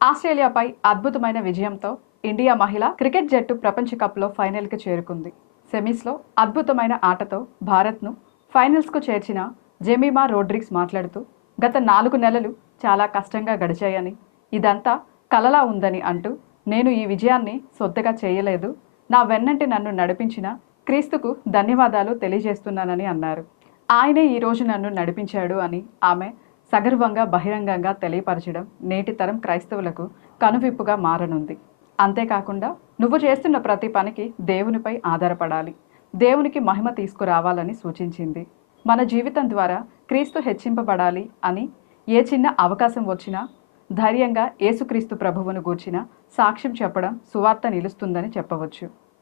ఆస్ట్రేలియాపై అద్భుతమైన విజయంతో ఇండియా మహిళ క్రికెట్ జట్టు ప్రపంచ కప్లో ఫైనల్కి చేరుకుంది. సెమీస్లో అద్భుతమైన ఆటతో భారత్ను ఫైనల్స్కు చేర్చిన జెమీమా రోడ్రిక్స్ మాట్లాడుతూ గత నాలుగు నెలలు చాలా కష్టంగా గడిచాయని ఇదంతా కలలా ఉందని అంటూ నేను ఈ విజయాన్ని సొద్దగా చేయలేదు. నా వెన్నంటి నన్ను నడిపించిన క్రీస్తుకు ధన్యవాదాలు తెలియజేస్తున్నానని అన్నారు. ఆయనే ఈ రోజు నన్ను నడిపించాడు అని ఆమె సగర్వంగా బహిరంగంగా తెలియపరచడం నేటి తరం క్రైస్తవులకు కనువిప్పుగా మారనుంది. అంతేకాకుండా నువ్వు చేస్తున్న ప్రతి పనికి దేవునిపై ఆధారపడాలి. దేవునికి మహిమ తీసుకురావాలని సూచించింది. మన జీవితం ద్వారా క్రీస్తు హెచ్చింపబడాలి అని ఏ చిన్న అవకాశం వచ్చినా ధైర్యంగా యేసుక్రీస్తు ప్రభువును గూర్చిన సాక్ష్యం చెప్పడం సువార్త నిలుస్తుందని చెప్పవచ్చు.